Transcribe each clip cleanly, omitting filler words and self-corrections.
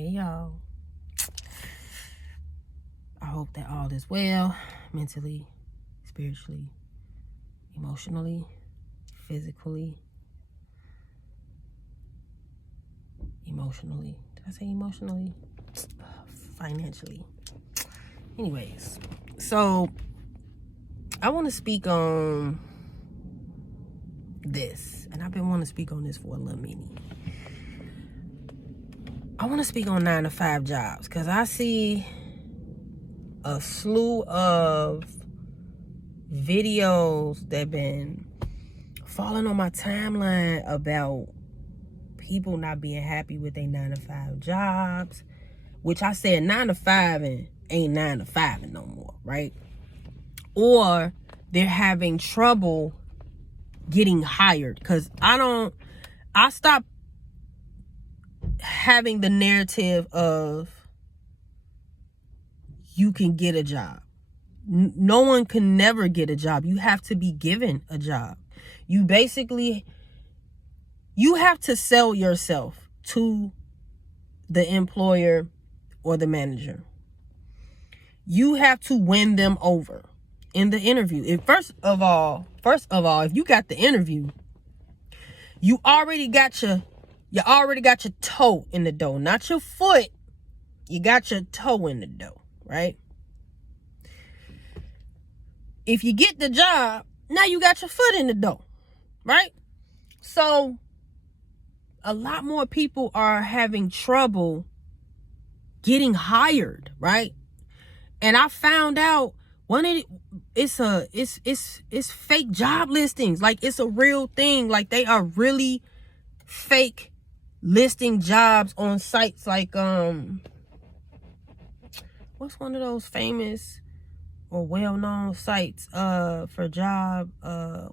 Hey y'all, I hope that all is well, mentally, spiritually, emotionally, physically, emotionally. Did I say emotionally? Financially. Anyways, so I want to speak on this, and I've been wanting to speak on this for a little minute. I want to speak on 9-to-5 jobs because I see a slew of videos that been falling on my timeline about people not being happy with their 9-to-5 jobs, which I said 9-to-5 and ain't 9-to-5 no more, right? Or they're having trouble getting hired because I stopped having the narrative of you can get a job. No one can never get a job. You have to be given a job. You have to sell yourself to the employer or the manager. You have to win them over in the interview. First of all, if you got the interview, you already got your toe in the dough, not your foot. You got your toe in the dough, right? If you get the job, now you got your foot in the dough, right? So a lot more people are having trouble getting hired, right? And I found out it's fake job listings. Like, it's a real thing. Like, they are really fake listing jobs on sites like what's one of those famous or well-known sites for job,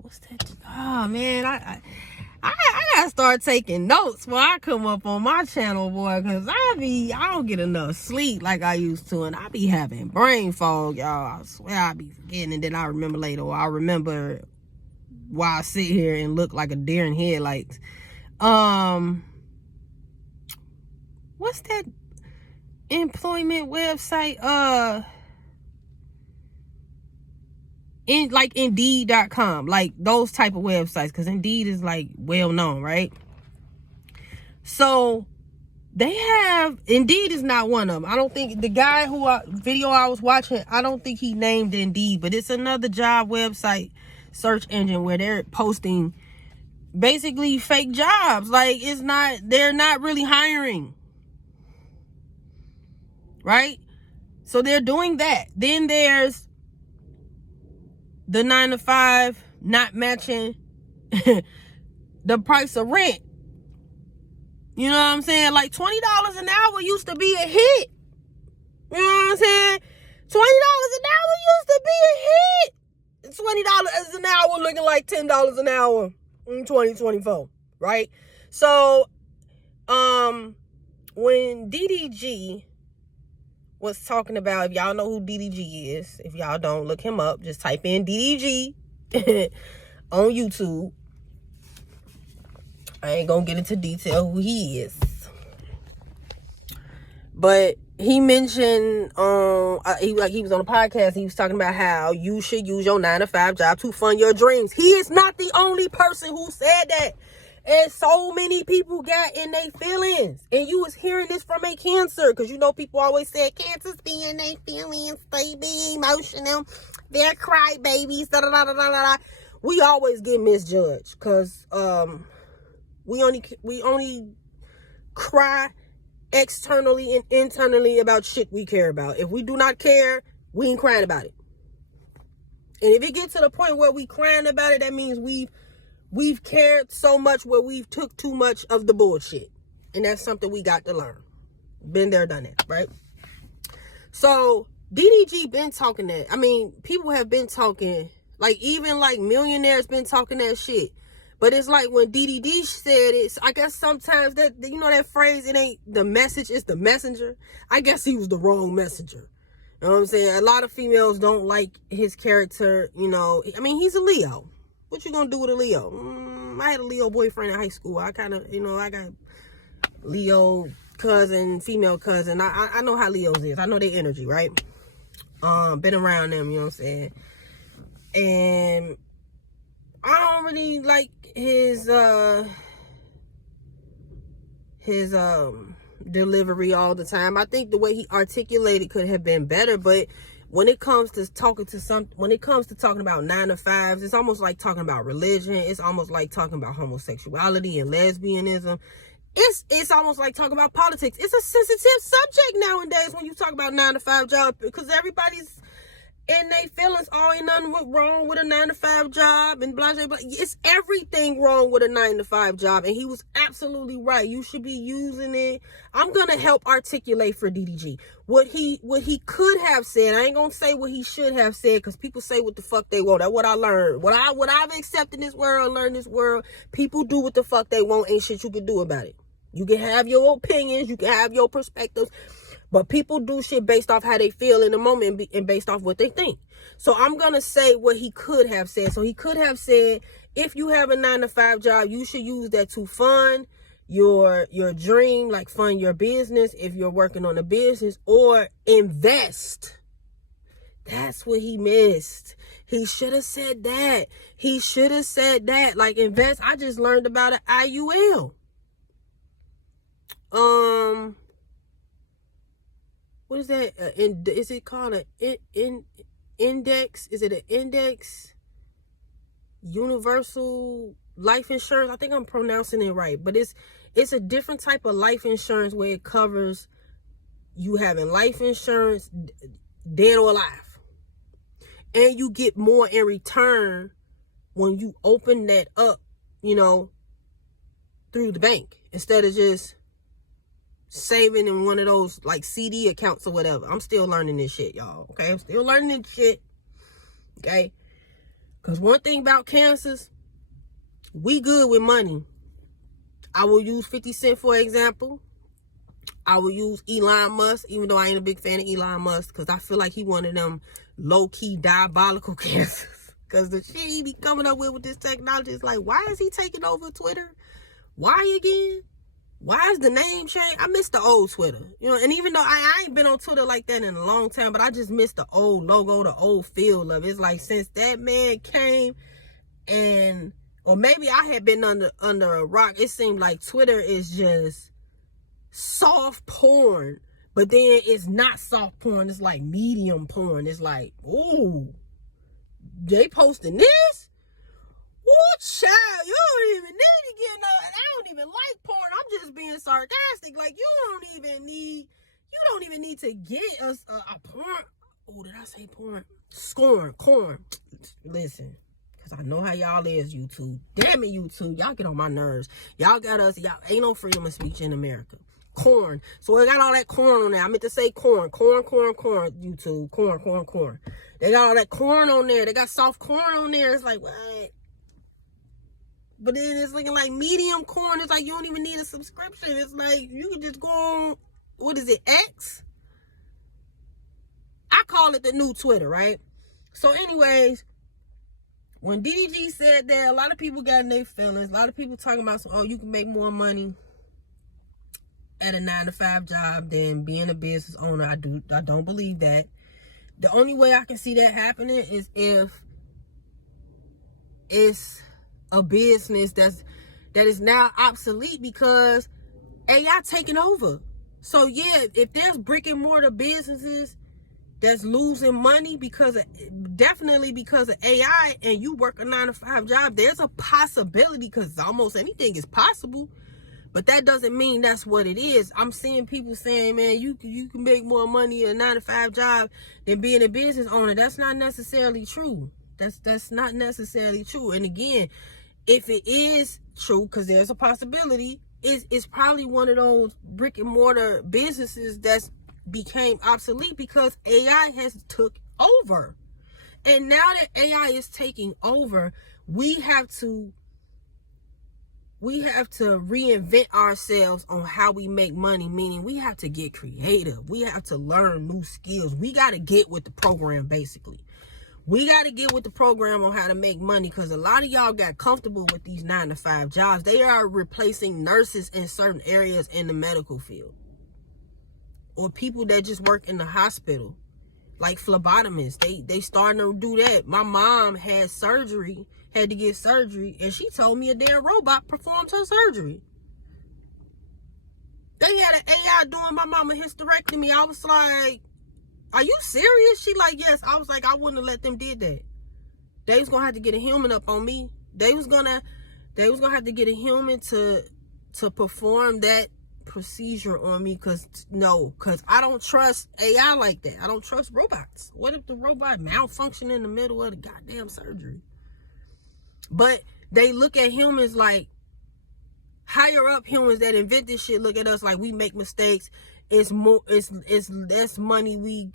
what's that? Oh man, I gotta start taking notes when I come up on my channel, boy, because I don't get enough sleep like I used to, and I be having brain fog, y'all. I swear I be forgetting, and then I remember later, or I remember why I sit here and look like a deer in headlights. What's that employment website? Like Indeed.com, like those type of websites, because Indeed is like well known, right? So they have, Indeed is not one of them. I don't think the guy video I was watching, I don't think he named Indeed, but it's another job website search engine where they're posting basically fake jobs. Like, they're not really hiring, right? So they're doing that. Then there's the 9-to-5 not matching the price of rent. You know what I'm saying? Like, $20 an hour used to be a hit. You know what I'm saying? $20 an hour used to be a hit. $20 an hour looking like $10 an hour in 2024, right? So, when DDG was talking about, if y'all know who DDG is, if y'all don't, look him up. Just type in DDG on YouTube. I ain't gonna get into detail who he is, but he mentioned he was on a podcast. He was talking about how you should use your 9-to-5 job to fund your dreams. He is not the only person who said that. And so many people got in their feelings. And you was hearing this from a Cancer. Because you know people always say Cancers be in their feelings. They be emotional. They're crybabies. Da, da, da, da, da, da. We always get misjudged. Because we only cry externally and internally about shit we care about. If we do not care, we ain't crying about it. And if it gets to the point where we crying about it, that means we've cared so much where we've took too much of the bullshit. And that's something we got to learn. Been there, done that, right? So DDG been talking that. I mean, people have been talking, like, even like millionaires been talking that shit. But it's like when DDD said it, I guess sometimes that, you know that phrase, it ain't the message, it's the messenger. I guess he was the wrong messenger. You know what I'm saying? A lot of females don't like his character, you know. I mean, he's a Leo. What you gonna do with a Leo? I had a Leo boyfriend in high school. I kind of, I got Leo cousin, female cousin. I know how Leos is. I know their energy, right? Been around them, you know what I'm saying? And I don't really like his delivery all the time. I think the way he articulated could have been better, but when it comes to talking about 9 to 5s, it's almost like talking about religion. It's almost like talking about homosexuality and lesbianism. It's almost like talking about politics. It's a sensitive subject nowadays when you talk about 9 to 5 jobs, because everybody's in their feelings. Oh, ain't nothing wrong with a 9 to 5 job and blah, blah, blah. It's everything wrong with a 9 to 5 job. And he was absolutely right. You should be using it. I'm going to help articulate for DDG what he could have said. I ain't going to say what he should have said, because people say what the fuck they want. That's what I learned. What I've accepted in this world, learned in this world, people do what the fuck they want. Ain't shit you can do about it. You can have your opinions. You can have your perspectives. But people do shit based off how they feel in the moment and based off what they think. So I'm going to say what he could have said. So he could have said, if you have a 9 to 5 job, you should use that to fund your dream, like fund your business if you're working on a business, or invest. That's what he missed. He should have said that. He should have said that. Like invest. I just learned about an IUL. What is that? Is it called an index? Is it an index universal life insurance? I think I'm pronouncing it right, but it's a different type of life insurance where it covers you having life insurance, dead or alive, and you get more in return when you open that up, through the bank, instead of just saving in one of those like CD accounts or whatever. I'm still learning this shit, y'all. Okay, I'm still learning this shit. Okay, because one thing about cancers, we good with money. I will use 50 Cent for example. I will use Elon Musk, even though I ain't a big fan of Elon Musk, because I feel like he one of them low-key diabolical cancers. Because the shit he be coming up with this technology is like, why is he taking over Twitter? Why again? Why is the name change? I miss the old Twitter, and even though I ain't been on Twitter like that in a long time, but I just miss the old logo, the old feel of it. It's like since that man came, or maybe I had been under a rock, it seemed like Twitter is just soft porn, but then it's not soft porn. It's like medium porn. It's like, ooh, they posting this? Ooh, child, you don't even need to get no, and I don't even like porn. I'm just being sarcastic. Like, you don't even need to get us a porn. Oh, did I say porn? Corn. Listen, because I know how y'all is, YouTube. Damn it, YouTube. Y'all get on my nerves. Y'all ain't no freedom of speech in America. Corn. So they got all that corn on there. I meant to say corn. Corn, YouTube. Corn. They got all that corn on there. They got soft corn on there. It's like, what? But then it's looking like medium corn. It's like you don't even need a subscription. It's like you can just go on, what is it, X? I call it the new Twitter, right? So anyways, when DDG said that, a lot of people got in their feelings. A lot of people talking about, you can make more money at a 9 to 5 job than being a business owner. I don't believe that. The only way I can see that happening is if it's a business that is now obsolete because AI taking over. So yeah, if there's brick and mortar businesses that's losing money definitely because of AI, and you work a 9 to 5 job, there's a possibility, because almost anything is possible. But that doesn't mean that's what it is. I'm seeing people saying, man, you can make more money in a 9 to 5 job than being a business owner. That's not necessarily true. That's not necessarily true. And again, if it is true, because there's a possibility, it's probably one of those brick and mortar businesses that's became obsolete because AI has took over. And now that AI is taking over, we have to reinvent ourselves on how we make money, meaning we have to get creative. We have to learn new skills. We got to get with the program, basically. We got to get with the program on how to make money, because a lot of y'all got comfortable with these 9 to 5 jobs. They are replacing nurses in certain areas in the medical field. or people that just work in the hospital, like phlebotomists. They starting to do that. My mom had to get surgery, and she told me a damn robot performed her surgery. They had an AI doing my mama hysterectomy. I was like, are you serious? She like, yes. I was like, I wouldn't have let them did that. They was gonna have to get a human up on me. They was gonna have to get a human to perform that procedure on me, because I don't trust AI like that. I don't trust robots. What if the robot malfunction in the middle of the goddamn surgery? But they look at humans like, higher up humans that invent this shit look at us like we make mistakes. It's less money.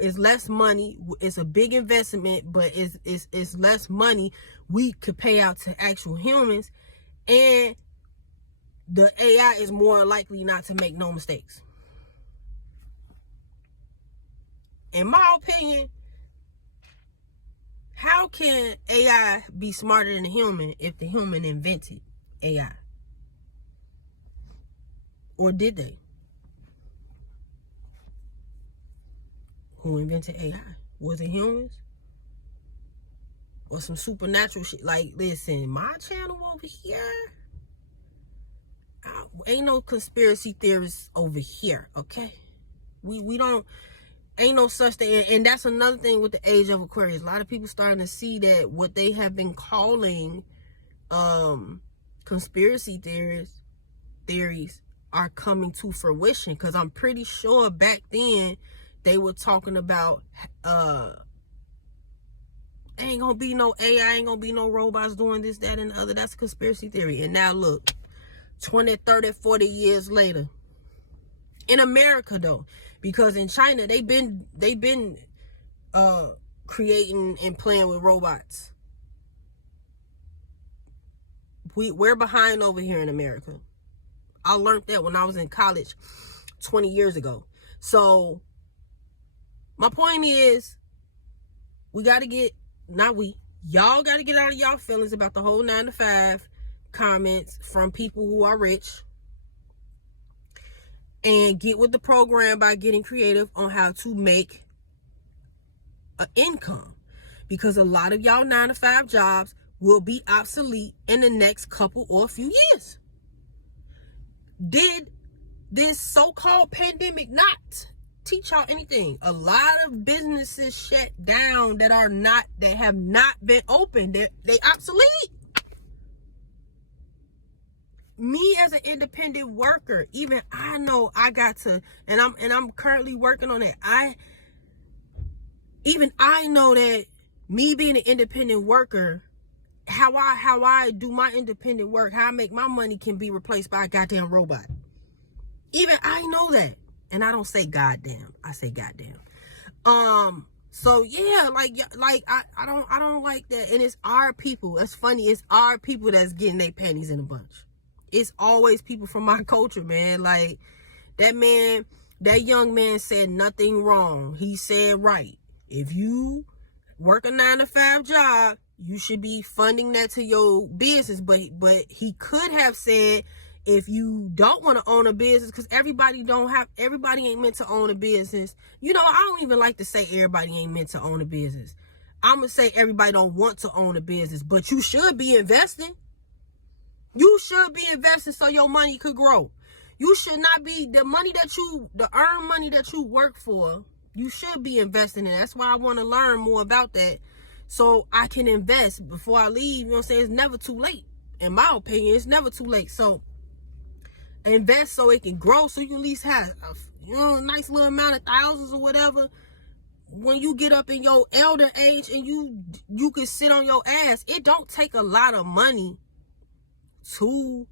It's less money. It's a big investment, but it's less money we could pay out to actual humans, and the AI is more likely not to make no mistakes. In my opinion, how can AI be smarter than a human if the human invented AI? Or did they? Who invented AI? Was it humans? Or some supernatural shit? Like, listen, my channel over here, ain't no conspiracy theorists over here, okay? We don't, ain't no such thing. And that's another thing with the age of Aquarius. A lot of people starting to see that what they have been calling conspiracy theories are coming to fruition, because I'm pretty sure back then they were talking about ain't gonna be no AI, ain't gonna be no robots doing this, that, and the other. That's a conspiracy theory. And now look, 20, 30, 40 years later, in America though, because in China they've been creating and playing with robots. We're behind over here in America. I learned that when I was in college 20 years ago. So my point is, y'all got to get out of y'all feelings about the whole 9 to 5 comments from people who are rich, and get with the program by getting creative on how to make an income, because a lot of y'all 9 to 5 jobs will be obsolete in the next couple or few years. Did this so-called pandemic not teach y'all anything? A lot of businesses shut down that have not been open. They obsolete. Me as an independent worker, even I know I got to, and I'm currently working on it. I know that me being an independent worker, how I do my independent work, how I make my money can be replaced by a goddamn robot. Even I know that. And I don't say goddamn, I say goddamn. So yeah, like I don't like that. And it's our people. It's funny, it's our people that's getting their panties in a bunch. It's always people from my culture, man. Like that young man said nothing wrong. He said right. If you work a 9 to 5 job, you should be funding that to your business. But he could have said, if you don't want to own a business, because everybody ain't meant to own a business. You know, I don't even like to say everybody ain't meant to own a business. I'm going to say everybody don't want to own a business, but you should be investing. You should be investing so your money could grow. You should not be, the earned money that you work for, you should be investing in. That's why I want to learn more about that, so I can invest before I leave. You know what I'm saying? It's never too late. In my opinion, it's never too late. So invest so it can grow, so you can at least have a nice little amount of thousands or whatever when you get up in your elder age, and you can sit on your ass. It don't take a lot of money to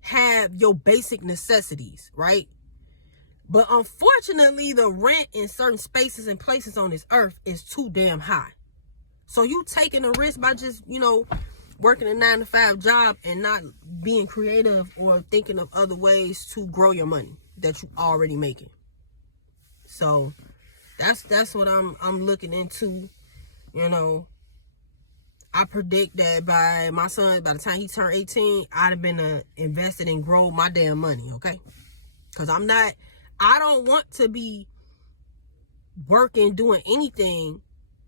have your basic necessities, right? But unfortunately, the rent in certain spaces and places on this earth is too damn high. So you taking a risk by just, working a 9 to 5 job and not being creative or thinking of other ways to grow your money that you already making. So that's what I'm looking into. I predict that by my son, by the time he turned 18, I'd have been invested and grow my damn money, okay? Because I'm not I don't want to be working, doing anything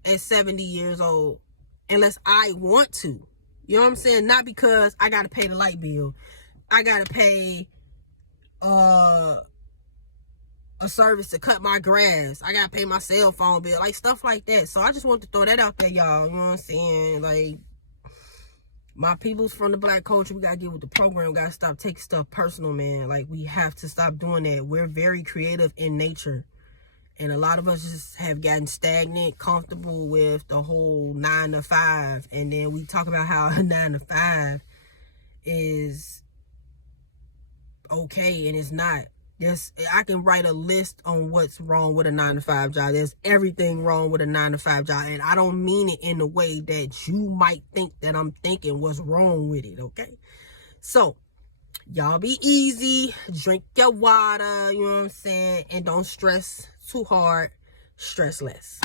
at 70 years old unless I want to. You know what I'm saying? Not because I got to pay the light bill. I got to pay a service to cut my grass. I got to pay my cell phone bill. Like, stuff like that. So I just want to throw that out there, y'all. You know what I'm saying? Like, my peoples from the black culture, we got to get with the program. We got to stop taking stuff personal, man. Like, we have to stop doing that. We're very creative in nature. And a lot of us just have gotten stagnant, comfortable with the whole 9 to 5. And then we talk about how a 9 to 5 is okay, and it's not. I can write a list on what's wrong with a 9 to 5 job. There's everything wrong with a 9 to 5 job. And I don't mean it in the way that you might think that I'm thinking what's wrong with it, okay? So, y'all be easy. Drink your water, you know what I'm saying? And don't stress too hard. Stress less.